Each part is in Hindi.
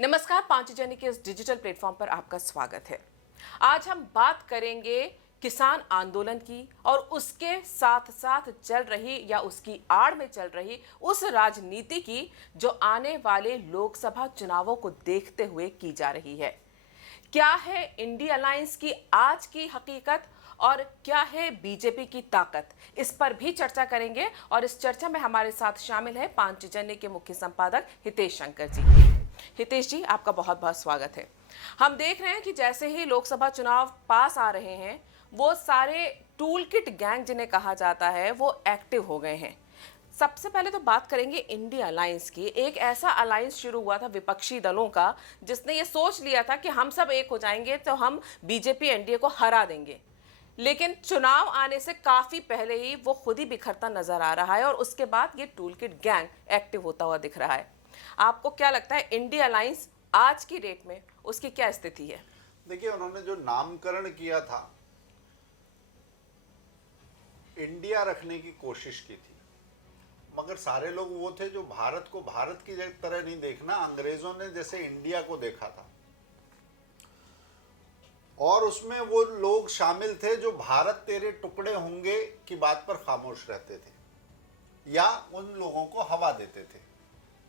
नमस्कार, पांचजन्य के इस डिजिटल प्लेटफॉर्म पर आपका स्वागत है। आज हम बात करेंगे किसान आंदोलन की और उसके साथ साथ चल रही या उसकी आड़ में चल रही उस राजनीति की जो आने वाले लोकसभा चुनावों को देखते हुए की जा रही है। क्या है इंडिया अलायंस की आज की हकीकत और क्या है बीजेपी की ताकत, इस पर भी चर्चा करेंगे। और इस चर्चा में हमारे साथ शामिल है पांचजन्य के मुख्य संपादक हितेश शंकर जी। हितेश जी, आपका बहुत बहुत स्वागत है। हम देख रहे हैं कि जैसे ही लोकसभा चुनाव पास आ रहे हैं, वो सारे टूल किट गैंग जिन्हें कहा जाता है वो एक्टिव हो गए हैं। सबसे पहले तो बात करेंगे इंडिया अलायंस की। एक ऐसा अलायंस शुरू हुआ था विपक्षी दलों का जिसने ये सोच लिया था कि हम सब एक हो जाएंगे तो हम बीजेपी एनडीए को हरा देंगे, लेकिन चुनाव आने से काफी पहले ही वो खुद ही बिखरता नजर आ रहा है और उसके बाद ये टूल किट गैंग एक्टिव होता हुआ दिख रहा है। आपको क्या लगता है इंडिया अलायंस आज की डेट में उसकी क्या स्थिति है? देखिए, उन्होंने जो नामकरण किया था, इंडिया रखने की कोशिश की थी, मगर सारे लोग वो थे जो भारत को भारत की तरह नहीं देखना, अंग्रेजों ने जैसे इंडिया को देखा था। और उसमें वो लोग शामिल थे जो भारत तेरे टुकड़े होंगे की बात पर खामोश रहते थे या उन लोगों को हवा देते थे।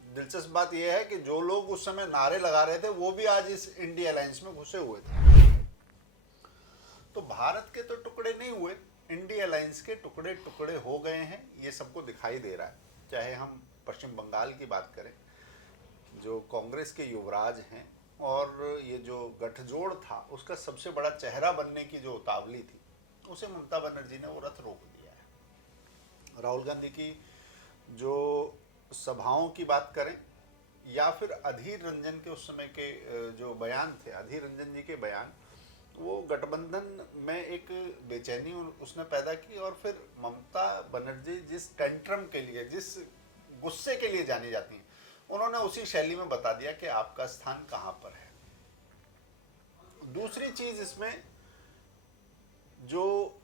दिलचस्प बात यह है कि जो लोग उस समय नारे लगा रहे थे वो भी आज इस इंडिया अलायंस में घुसे हुए थे। तो भारत के तो टुकड़े नहीं हुए, इंडिया अलायंस के टुकड़े टुकड़े हो गए हैं, ये सबको दिखाई दे रहा है। चाहे हम पश्चिम बंगाल की बात करें, जो कांग्रेस के युवराज हैं, और ये जो गठजोड़ था उसका सबसे बड़ा चेहरा बनने की जो उतावली थी, उसे ममता बनर्जी ने वो रथ रोक दिया है। राहुल गांधी की जो सभाओं की बात करें या फिर अधीर रंजन के उस समय के जो बयान थे, अधीर रंजन जी के बयान, वो गठबंधन में एक बेचैनी उसने पैदा की। और फिर ममता बनर्जी जिस टेंट्रम के लिए, जिस गुस्से के लिए जानी जाती हैं, उन्होंने उसी शैली में बता दिया कि आपका स्थान कहां पर है। दूसरी चीज इसमें जो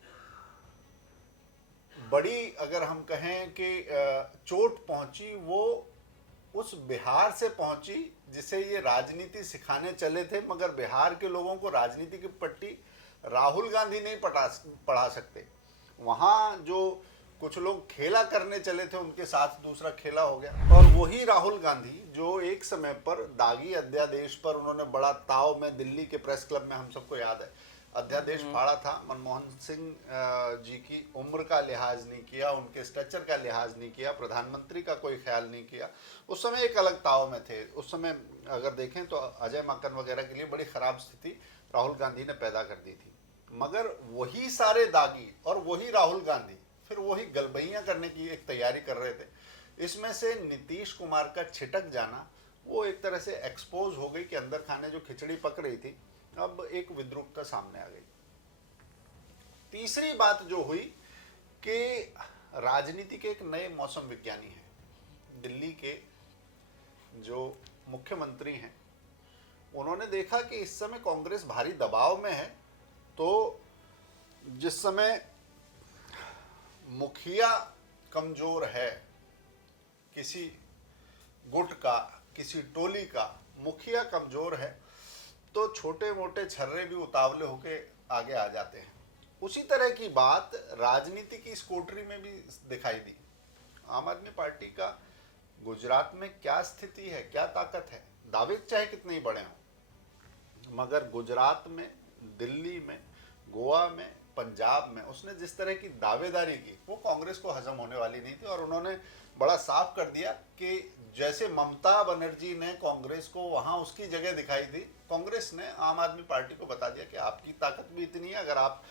बड़ी, अगर हम कहें कि चोट पहुंची, वो उस बिहार से पहुंची जिसे ये राजनीति सिखाने चले थे, मगर बिहार के लोगों को राजनीति की पट्टी राहुल गांधी नहीं पढ़ा सकते। वहां जो कुछ लोग खेला करने चले थे, उनके साथ दूसरा खेला हो गया। और वही राहुल गांधी जो एक समय पर दागी अध्यादेश पर उन्होंने बड़ा ताव में, दिल्ली के प्रेस क्लब में हम सबको याद है, अध्यादेश फाड़ा था। मनमोहन सिंह जी की उम्र का लिहाज नहीं किया, उनके स्ट्रक्चर का लिहाज नहीं किया, प्रधानमंत्री का कोई ख्याल नहीं किया। उस समय एक अलग ताव में थे। उस समय अगर देखें तो अजय माकन वगैरह के लिए बड़ी खराब स्थिति राहुल गांधी ने पैदा कर दी थी। मगर वही सारे दागी और वही राहुल गांधी फिर वही गलबैयां करने की एक तैयारी कर रहे थे। इसमें से नीतीश कुमार का छिटक जाना, वो एक तरह से एक्सपोज हो गई कि अंदर खाने जो खिचड़ी पक रही थी, अब एक विद्रूपता सामने आ गई। तीसरी बात जो हुई कि राजनीति के एक नए मौसम विज्ञानी हैं, दिल्ली के जो मुख्यमंत्री हैं, उन्होंने देखा कि इस समय कांग्रेस भारी दबाव में है। तो जिस समय मुखिया कमजोर है, किसी गुट का, किसी टोली का मुखिया कमजोर है, तो छोटे मोटे छर्रे भी उतावले होके आगे आ जाते हैं। उसी तरह की बात राजनीति की इस कोठरी में भी दिखाई दी। आम आदमी पार्टी का गुजरात में क्या स्थिति है, क्या ताकत है, दावे चाहे कितने ही बड़े हों, मगर गुजरात में, दिल्ली में, गोवा में, पंजाब में उसने जिस तरह की दावेदारी की, वो कांग्रेस को हजम होने वाली नहीं थी। और उन्होंने बड़ा साफ कर दिया कि जैसे ममता बनर्जी ने कांग्रेस को वहां उसकी जगह दिखाई दी, कांग्रेस ने आम आदमी पार्टी को बता दिया कि आपकी ताकत भी इतनी है, अगर आप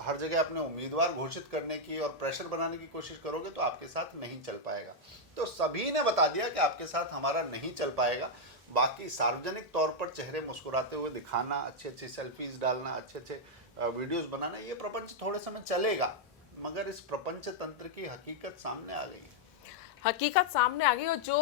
हर जगह अपने उम्मीदवार घोषित करने की और प्रेशर बनाने की कोशिश करोगे तो आपके साथ नहीं चल पाएगा। तो सभी ने बता दिया कि आपके साथ हमारा नहीं चल पाएगा। बाकी सार्वजनिक तौर पर चेहरे मुस्कुराते हुए दिखाना, अच्छे अच्छे सेल्फीज डालना, अच्छे अच्छे वीडियोस बनाना, ये प्रपंच थोड़े समय चलेगा, मगर इस प्रपंच तंत्र की हकीकत सामने आ गई है। हकीकत सामने आ गई और जो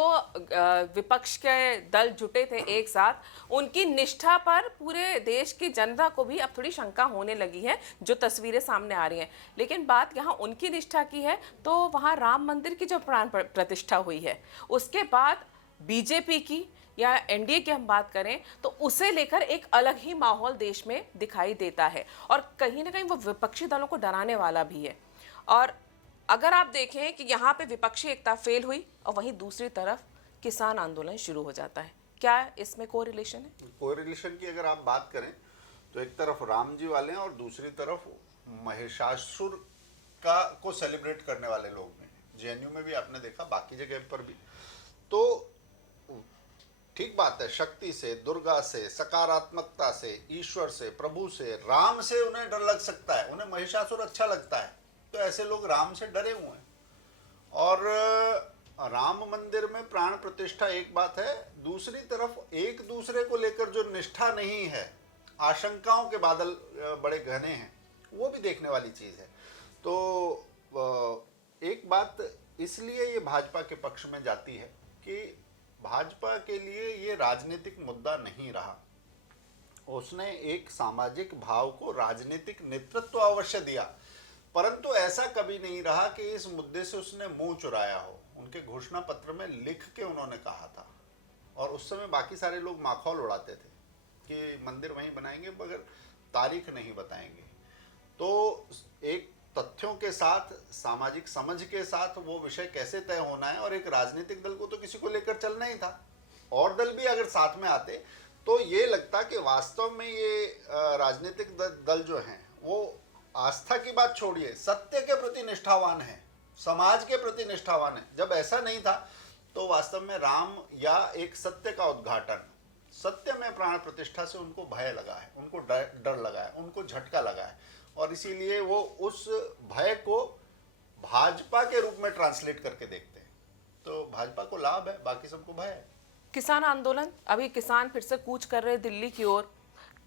विपक्ष के दल जुटे थे एक साथ, उनकी निष्ठा पर पूरे देश की जनता को भी अब थोड़ी शंका होने लगी है, जो तस्वीरें सामने आ रही हैं। लेकिन बात यहाँ उनकी निष्ठा की है तो वहाँ राम मंदिर की जो प्राण प्रतिष्ठा हुई है, उसके बाद बीजेपी की या एनडीए की हम बात करें तो उसे लेकर एक अलग ही माहौल देश में दिखाई देता है और कहीं ना कहीं वो विपक्षी दलों को डराने वाला भी है। और अगर आप देखें कि यहाँ पे विपक्षी एकता फेल हुई और वहीं दूसरी तरफ किसान आंदोलन शुरू हो जाता है, क्या इसमें कोरिलेशन है? कोरिलेशन की अगर आप बात करें तो एक तरफ राम जी वाले हैं और दूसरी तरफ महिषासुर को सेलिब्रेट करने वाले लोग हैं। जेएनयू में भी आपने देखा, बाकी जगह पर भी। तो ठीक बात है, शक्ति से, दुर्गा से, सकारात्मकता से, ईश्वर से, प्रभु से, राम से उन्हें डर लग सकता है, उन्हें महिषासुर अच्छा लगता है, तो ऐसे लोग राम से डरे हुए हैं। और राम मंदिर में प्राण प्रतिष्ठा एक बात है, दूसरी तरफ एक दूसरे को लेकर जो निष्ठा नहीं है, आशंकाओं के बादल बड़े घने हैं, वो भी देखने वाली चीज है। तो एक बात इसलिए ये भाजपा के पक्ष में जाती है कि भाजपा के लिए ये राजनीतिक मुद्दा नहीं रहा। उसने एक सामाजिक भाव को राजनीतिक नेतृत्व अवश्य दिया, परंतु ऐसा कभी नहीं रहा कि इस मुद्दे से उसने मुंह चुराया हो। उनके घोषणा पत्र में लिख के उन्होंने कहा था, और उस समय बाकी सारे लोग माखौल उड़ाते थे कि मंदिर वहीं बनाएंगे मगर तारीख नहीं बताएंगे। तो एक तथ्यों के साथ, सामाजिक समझ के साथ वो विषय कैसे तय होना है, और एक राजनीतिक दल को तो किसी को लेकर चलना ही था। और दल भी अगर साथ में आते तो ये लगता कि वास्तव में ये राजनीतिक दल जो हैं वो आस्था की बात छोड़िए, सत्य के प्रति निष्ठावान है, समाज के प्रति निष्ठावान है। जब ऐसा नहीं था तो वास्तव में राम या एक सत्य का उद्घाटन, सत्य में प्राण प्रतिष्ठा से उनको भय लगा है, उनको डर लगा है, उनको झटका लगा है, और इसीलिए वो उस भय को भाजपा के रूप में ट्रांसलेट करके देखते हैं। तो भाजपा को लाभ है, बाकी सबको भय है। किसान आंदोलन, अभी किसान फिर से कूच कर रहे हैं दिल्ली की ओर।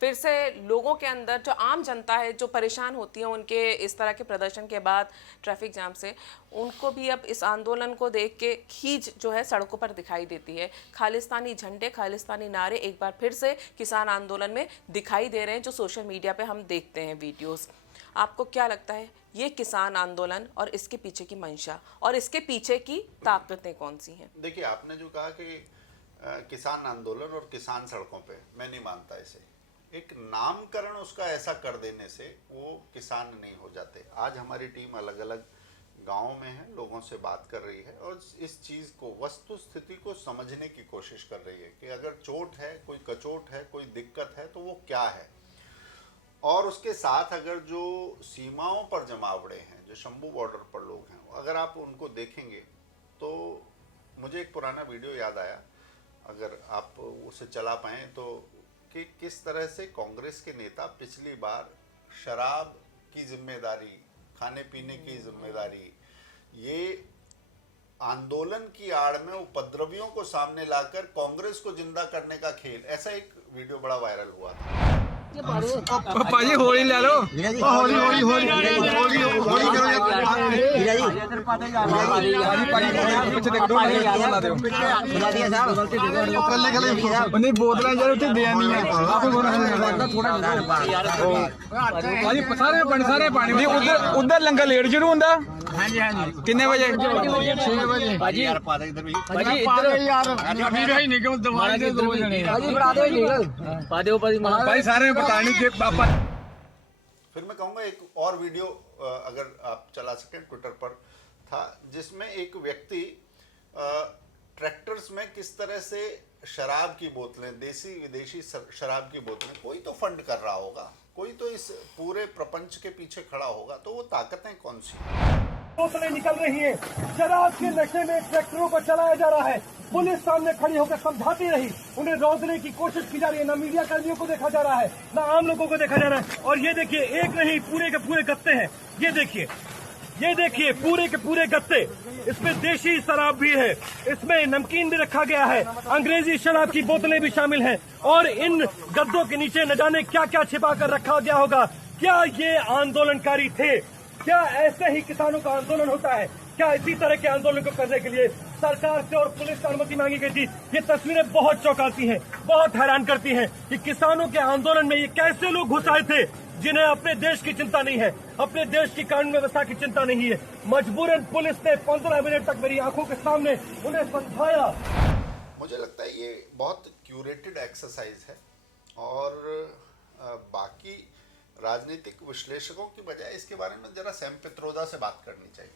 फिर से लोगों के अंदर जो आम जनता है, जो परेशान होती है उनके इस तरह के प्रदर्शन के बाद, ट्रैफिक जाम से, उनको भी अब इस आंदोलन को देख के खींच जो है सड़कों पर दिखाई देती है। खालिस्तानी झंडे, खालिस्तानी नारे एक बार फिर से किसान आंदोलन में दिखाई दे रहे हैं, जो सोशल मीडिया पे हम देखते हैं वीडियोस। आपको क्या लगता है ये किसान आंदोलन और इसके पीछे की मंशा और इसके पीछे की ताकतें कौन सी हैं? देखिए, आपने जो कहा कि किसान आंदोलन और किसान सड़कों पे, मैं नहीं मानता इसे। एक नामकरण उसका ऐसा कर देने से वो किसान नहीं हो जाते। आज हमारी टीम अलग अलग गाँव में है, लोगों से बात कर रही है और इस चीज़ को, वस्तु स्थिति को समझने की कोशिश कर रही है कि अगर चोट है, कोई कचोट है, कोई दिक्कत है तो वो क्या है। और उसके साथ अगर जो सीमाओं पर जमावड़े हैं, जो शंभू बॉर्डर पर लोग हैं, अगर आप उनको देखेंगे तो मुझे एक पुराना वीडियो याद आया, अगर आप उसे चला पाएँ तो, कि किस तरह से कांग्रेस के नेता पिछली बार शराब की जिम्मेदारी, खाने पीने की जिम्मेदारी, ये आंदोलन की आड़ में उपद्रवियों को सामने लाकर कांग्रेस को जिंदा करने का खेल, ऐसा एक वीडियो बड़ा वायरल हुआ था। पाजी होली ले लो, होली होली होली होली होली नहीं बोतलें यार उत्ते दे नहीं है पाजी, सारे पानी नहीं। उधर उधर लंगर लेट शुरू होंदा। हाँ जी हाँ जी। कितने बजे? 6 बजे। पाजी यार पा दे इधर भी, पाजी इधर यार अभी रही नहीं, क्यों दवाई दे दो जने पाजी बना दो, निकल पा दो पाजी सारे बता नहीं के पापा। फिर मैं कहूँगा एक और वीडियो अगर आप चला सकें, ट्विटर पर था, जिसमें एक व्यक्ति ट्रैक्टर्स में किस तरह से शराब की बोतलें, देसी विदेशी शराब की बोतलें, कोई तो फंड कर रहा होगा, कोई तो इस पूरे प्रपंच के पीछे खड़ा होगा। तो वो ताकतें कौन सी बोतलें निकल रही है, शराब के नशे में ट्रैक्टरों को चलाया जा रहा है। पुलिस सामने खड़ी होकर समझाती रही, उन्हें रोकने की कोशिश की जा रही है। ना मीडिया कर्मियों को देखा जा रहा है, ना आम लोगों को देखा जा रहा है। और ये देखिए, एक नहीं पूरे के पूरे गत्ते हैं। ये देखिए पूरे के पूरे गत्ते। इसमें देशी शराब भी है, इसमें नमकीन भी रखा गया है, अंग्रेजी शराब की बोतलें भी शामिल हैं। और इन गद्दों के नीचे न जाने क्या क्या छिपा कर रखा गया होगा। क्या ये आंदोलनकारी थे? क्या ऐसे ही किसानों का आंदोलन होता है? क्या इसी तरह के आंदोलन को करने के लिए सरकार से और पुलिस से अनुमति मांगी गई थी? ये तस्वीरें बहुत चौंकाती हैं, बहुत हैरान करती हैं कि किसानों के आंदोलन में ये कैसे लोग घुस आए थे जिन्हें अपने देश की चिंता नहीं है, अपने देश की कानून व्यवस्था की चिंता नहीं है। मजबूरन पुलिस ने 15 मिनट तक मेरी आंखों के सामने उन्हें समझाया। मुझे लगता है ये बहुत क्यूरेटेड एक्सरसाइज है और बाकी राजनीतिक विश्लेषकों की बजाय इसके बारे में जरा सैम पित्रोदा से बात करनी चाहिए,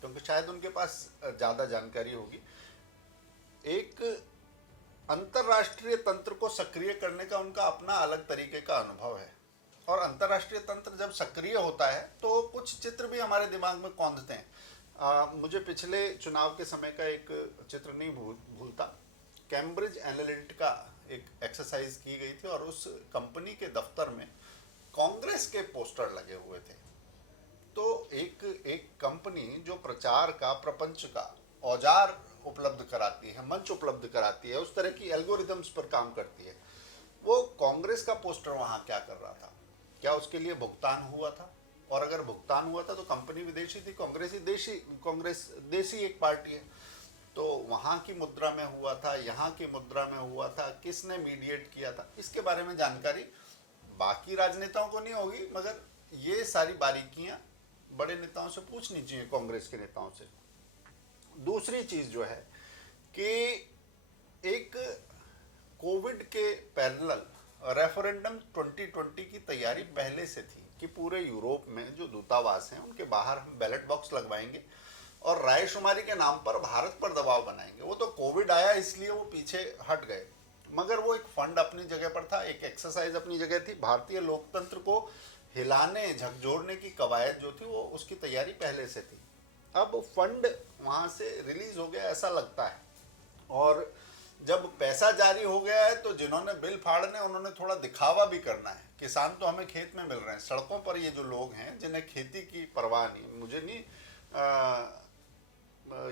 क्योंकि शायद उनके पास ज़्यादा जानकारी होगी। एक अंतर्राष्ट्रीय तंत्र को सक्रिय करने का उनका अपना अलग तरीके का अनुभव है, और अंतर्राष्ट्रीय तंत्र जब सक्रिय होता है तो कुछ चित्र भी हमारे दिमाग में कौंधते हैं। मुझे पिछले चुनाव के समय का एक चित्र नहीं भूलता। कैम्ब्रिज एनालिटिका एक एक्सरसाइज की गई थी और उस कंपनी के दफ्तर में कांग्रेस के पोस्टर लगे हुए थे। तो एक कंपनी जो प्रचार का, प्रपंच का औजार उपलब्ध कराती है, मंच उपलब्ध कराती है, उस तरह की एल्गोरिदम्स पर काम करती है, वो कांग्रेस का पोस्टर वहां क्या कर रहा था? क्या उसके लिए भुगतान हुआ था? और अगर भुगतान हुआ था तो कंपनी विदेशी थी, कांग्रेस देशी एक पार्टी है, तो वहां की मुद्रा में हुआ था, यहाँ की मुद्रा में हुआ था, किसने मीडिएट किया था, इसके बारे में जानकारी बाकी राजनेताओं को नहीं होगी, मगर ये सारी बारीकियां बड़े नेताओं से पूछनी चाहिए, कांग्रेस के नेताओं से। दूसरी चीज जो है कि एक कोविड के पैरेलल रेफरेंडम 2020 की तैयारी पहले से थी कि पूरे यूरोप में जो दूतावास हैं उनके बाहर हम बैलेट बॉक्स लगवाएंगे और रायशुमारी के नाम पर भारत पर दबाव बनाएंगे। वो तो कोविड आया इसलिए वो पीछे हट गए, मगर वो एक फंड अपनी जगह पर था, एक एक्सरसाइज अपनी जगह थी। भारतीय लोकतंत्र को हिलाने, झकझोरने की कवायद जो थी वो उसकी तैयारी पहले से थी। अब फंड वहाँ से रिलीज हो गया ऐसा लगता है, और जब पैसा जारी हो गया है तो जिन्होंने बिल फाड़ने उन्होंने थोड़ा दिखावा भी करना है। किसान तो हमें खेत में मिल रहे हैं, सड़कों पर ये जो लोग हैं जिन्हें खेती की परवाह नहीं, मुझे नहीं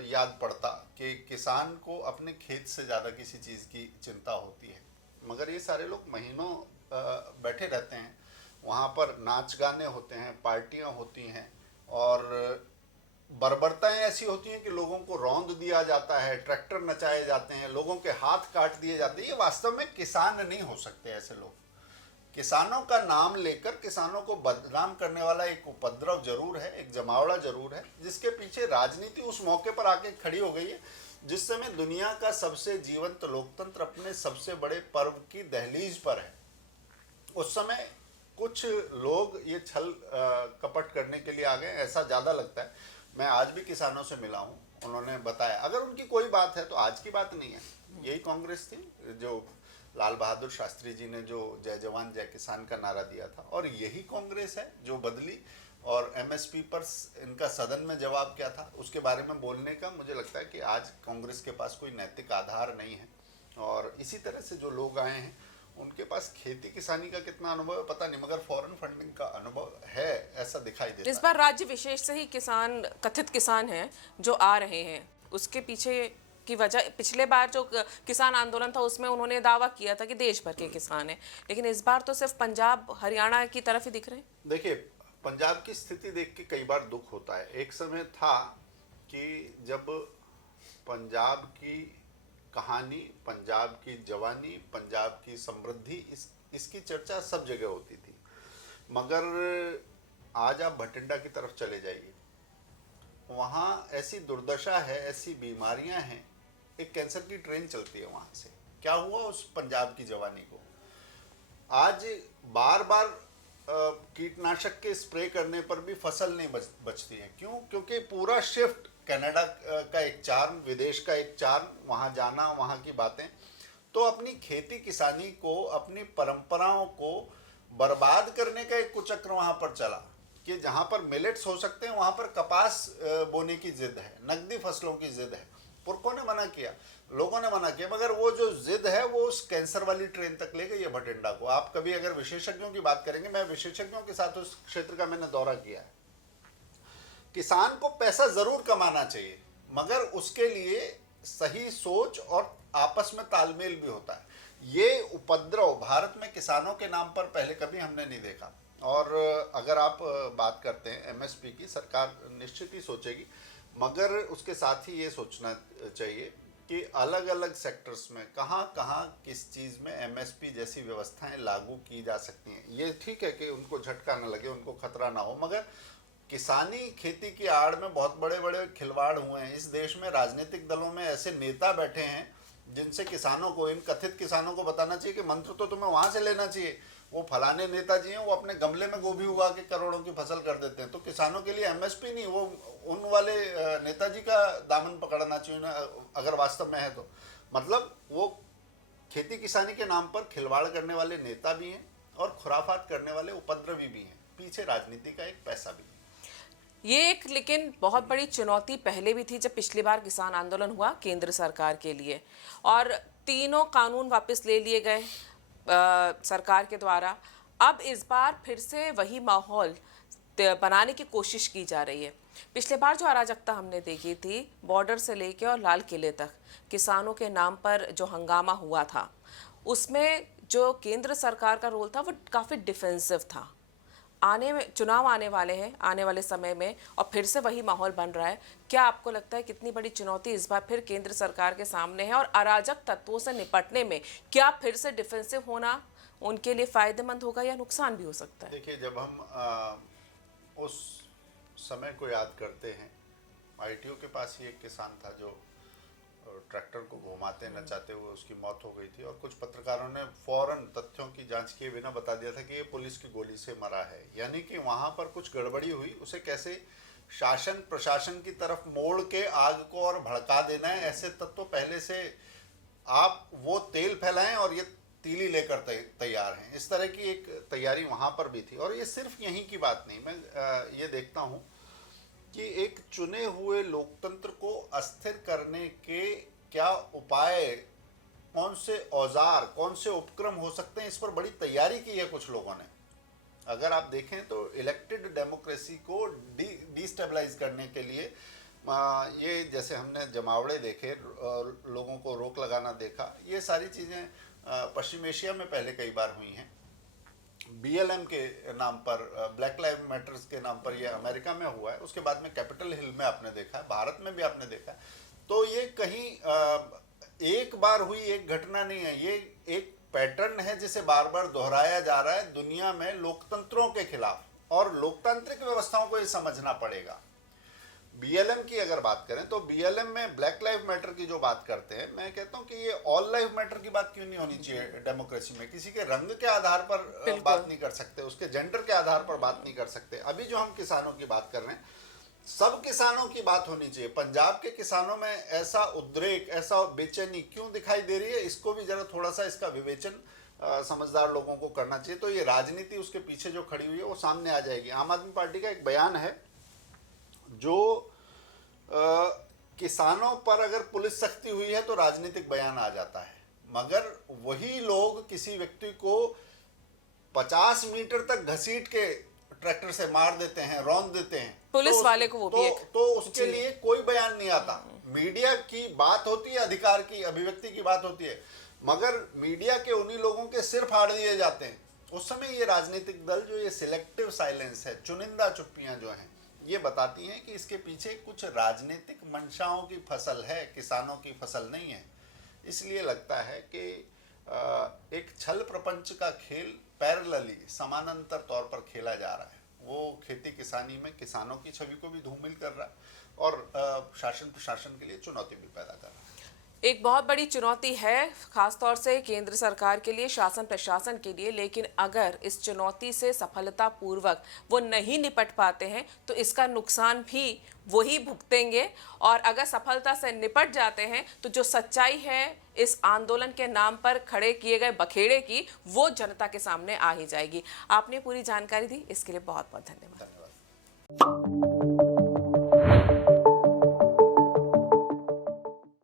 याद पड़ता कि किसान को अपने खेत से ज़्यादा किसी चीज़ की चिंता होती है, मगर ये सारे लोग महीनों बैठे रहते हैं वहाँ पर। नाच गाने होते हैं, पार्टियाँ होती हैं और बर्बरताएं ऐसी होती हैं कि लोगों को रौंद दिया जाता है, ट्रैक्टर नचाए जाते हैं, लोगों के हाथ काट दिए जाते हैं। ये वास्तव में किसान नहीं हो सकते ऐसे लोग। किसानों का नाम लेकर किसानों को बदनाम करने वाला एक उपद्रव जरूर है, एक जमावड़ा जरूर है, जिसके पीछे राजनीति उस मौके पर आके खड़ी हो गई है जिस समय दुनिया का सबसे जीवंत लोकतंत्र अपने सबसे बड़े पर्व की दहलीज पर है। उस समय कुछ लोग ये छल कपट करने के लिए आ गए, ऐसा ज़्यादा लगता है। मैं आज भी किसानों से मिला हूँ, उन्होंने बताया अगर उनकी कोई बात है तो आज की बात नहीं है। यही कांग्रेस थी जो लाल बहादुर शास्त्री जी ने जो जय जवान जय किसान का नारा दिया था, और यही कांग्रेस है जो बदली और एमएसपी पर इनका सदन में जवाब क्या था उसके बारे में बोलने का मुझे लगता है कि आज कांग्रेस के पास कोई नैतिक आधार नहीं है। और इसी तरह से जो लोग आए हैं उनके पास खेती किसानी का कितना अनुभव है पता नहीं, मगर फॉरेन फंडिंग का अनुभव है ऐसा दिखाई देता है। इस बार राज्य विशेष से ही किसान, कथित किसान हैं जो आ रहे हैं, उसके पीछे की वजह, पिछले बार जो किसान आंदोलन था उसमें उन्होंने दावा किया था कि देश भर के किसान हैं, लेकिन इस बार तो सिर्फ पंजाब हरियाणा की तरफ ही दिख रहे हैं। देखिए, पंजाब की स्थिति देख के कई बार दुख होता है। एक समय था कि जब पंजाब की कहानी, पंजाब की जवानी, पंजाब की समृद्धि, इसकी चर्चा सब जगह होती थी, मगर आज आप भटिंडा की तरफ चले जाइए, वहाँ ऐसी दुर्दशा है, ऐसी बीमारियां हैं, एक कैंसर की ट्रेन चलती है वहाँ से। क्या हुआ उस पंजाब की जवानी को? आज बार बार कीटनाशक के स्प्रे करने पर भी फसल नहीं बचती है। क्यों? क्योंकि पूरा शिफ्ट, कनाडा का एक चार्म, विदेश का एक चार्म, वहाँ जाना, वहाँ की बातें, तो अपनी खेती किसानी को, अपनी परंपराओं को बर्बाद करने का एक कुचक्र वहाँ पर चला कि जहाँ पर मिलेट्स हो सकते हैं वहाँ पर कपास बोने की जिद है, नकदी फसलों की जिद है। पुरखों ने मना किया, लोगों ने मना किया, मगर वो जो जिद है वो उस कैंसर वाली ट्रेन तक ले गई है भटिंडा को। आप कभी अगर विशेषज्ञों की बात करेंगे, मैं विशेषज्ञों के साथ उस क्षेत्र का मैंने दौरा किया है। किसान को पैसा जरूर कमाना चाहिए, मगर उसके लिए सही सोच और आपस में तालमेल भी होता है। ये उपद्रव भारत में किसानों के नाम पर पहले कभी हमने नहीं देखा। और अगर आप बात करते हैं एमएसपी की, सरकार निश्चित ही सोचेगी, मगर उसके साथ ही ये सोचना चाहिए कि अलग अलग सेक्टर्स में कहाँ कहाँ किस चीज़ में एमएसपी जैसी व्यवस्थाएं लागू की जा सकती हैं। ये ठीक है कि उनको झटका न लगे, उनको खतरा ना हो, मगर किसानी खेती की आड़ में बहुत बड़े बड़े खिलवाड़ हुए हैं। इस देश में राजनीतिक दलों में ऐसे नेता बैठे हैं जिनसे किसानों को, इन कथित किसानों को बताना चाहिए कि मंत्र तो तुम्हें वहां से लेना चाहिए। वो फलाने नेताजी हैं, वो अपने गमले में गोभी उगा के करोड़ों की फसल कर देते हैं, तो किसानों के लिए एमएसपी नहीं, वो उन वाले नेताजी का दामन पकड़ना चाहिए ना, अगर वास्तव में है तो। मतलब वो खेती किसानी के नाम पर खिलवाड़ करने वाले नेता भी हैं और खुराफात करने वाले उपद्रवी भी हैं, पीछे राजनीति का एक पैसा भी है। ये एक लेकिन बहुत बड़ी चुनौती पहले भी थी जब पिछली बार किसान आंदोलन हुआ केंद्र सरकार के लिए, और तीनों कानून वापस ले लिए गए सरकार के द्वारा। अब इस बार फिर से वही माहौल बनाने की कोशिश की जा रही है। पिछले बार जो अराजकता हमने देखी थी, बॉर्डर से लेके और लाल किले तक किसानों के नाम पर जो हंगामा हुआ था, उसमें जो केंद्र सरकार का रोल था वो काफ़ी डिफेंसिव था। चुनाव आने वाले हैं आने वाले समय में, और फिर से वही माहौल बन रहा है। क्या आपको लगता है कितनी बड़ी चुनौती इस बार फिर केंद्र सरकार के सामने है, और अराजक तत्वों से निपटने में क्या फिर से डिफेंसिव होना उनके लिए फायदेमंद होगा या नुकसान भी हो सकता है? देखिए, जब हम उस समय को याद करते हैं, आईटीओ के पास ही एक किसान था जो ट्रैक्टर को घुमाते नचाते हुए उसकी मौत हो गई थी, और कुछ पत्रकारों ने फौरन तथ्यों की जांच किए बिना बता दिया था कि ये पुलिस की गोली से मरा है। यानी कि वहां पर कुछ गड़बड़ी हुई, उसे कैसे शासन प्रशासन की तरफ मोड़ के आग को और भड़का देना है, ऐसे तत्व पहले से आप वो तेल फैलाएं और ये तीली लेकर तैयार हैं। इस तरह की एक तैयारी वहां पर भी थी। और ये सिर्फ यहीं की बात नहीं, मैं ये देखता हूं कि एक चुने हुए लोकतंत्र को अस्थिर करने के क्या उपाय, कौन से औजार, कौन से उपक्रम हो सकते हैं, इस पर बड़ी तैयारी की है कुछ लोगों ने। अगर आप देखें तो इलेक्टेड डेमोक्रेसी को डिस्टेबलाइज करने के लिए ये जैसे हमने जमावड़े देखे, लोगों को रोक लगाना देखा, ये सारी चीज़ें पश्चिम एशिया में पहले कई बार हुई हैं। BLM के नाम पर, ब्लैक लाइव मैटर्स के नाम पर, ये अमेरिका में हुआ है। उसके बाद में कैपिटल हिल में आपने देखा है, भारत में भी आपने देखा है। तो ये कहीं एक बार हुई एक घटना नहीं है, ये एक पैटर्न है जिसे बार बार दोहराया जा रहा है दुनिया में लोकतंत्रों के खिलाफ, और लोकतांत्रिक व्यवस्थाओं को ये समझना पड़ेगा। BLM की अगर बात करें तो BLM में ब्लैक लाइव मैटर की जो बात करते हैं, मैं कहता हूं कि ये ऑल लाइव मैटर की बात क्यों नहीं होनी चाहिए डेमोक्रेसी में। किसी के रंग के आधार पर बात नहीं कर सकते, उसके जेंडर के आधार पर बात नहीं कर सकते। अभी जो हम किसानों की बात कर रहे हैं, सब किसानों की बात होनी चाहिए। पंजाब के किसानों में ऐसा उद्रेक, ऐसा बेचैनी क्यों दिखाई दे रही है, इसको भी जरा थोड़ा सा इसका विवेचन समझदार लोगों को करना चाहिए। तो ये राजनीति उसके पीछे जो खड़ी हुई है वो सामने आ जाएगी। आम आदमी पार्टी का एक बयान है जो किसानों पर अगर पुलिस सख्ती हुई है तो राजनीतिक बयान आ जाता है, मगर वही लोग किसी व्यक्ति को 50 मीटर तक घसीट के ट्रैक्टर से मार देते हैं, रौंद देते हैं, पुलिस वाले को वो भी तो उसके लिए कोई बयान नहीं आता। मीडिया की बात होती है, अधिकार की अभिव्यक्ति की बात होती है, मगर मीडिया के उन्हीं लोगों के सिर फाड़ दिए जाते हैं। उस समय ये राजनीतिक दल जो ये सिलेक्टिव साइलेंस है, चुनिंदा चुप्पियां जो हैं, ये बताती हैं कि इसके पीछे कुछ राजनीतिक मंशाओं की फसल है, किसानों की फसल नहीं है। इसलिए लगता है कि एक छल प्रपंच का खेल पैरेलली, समानांतर तौर पर खेला जा रहा है। वो खेती किसानी में किसानों की छवि को भी धूमिल कर रहा है और शासन प्रशासन के लिए चुनौती भी पैदा कर रहा है। एक बहुत बड़ी चुनौती है, खासतौर से केंद्र सरकार के लिए, शासन प्रशासन के लिए। लेकिन अगर इस चुनौती से सफलतापूर्वक वो नहीं निपट पाते हैं तो इसका नुकसान भी वही भुगतेंगे, और अगर सफलता से निपट जाते हैं तो जो सच्चाई है इस आंदोलन के नाम पर खड़े किए गए बखेड़े की, वो जनता के सामने आ ही जाएगी। आपने पूरी जानकारी दी, इसके लिए बहुत बहुत धन्यवाद।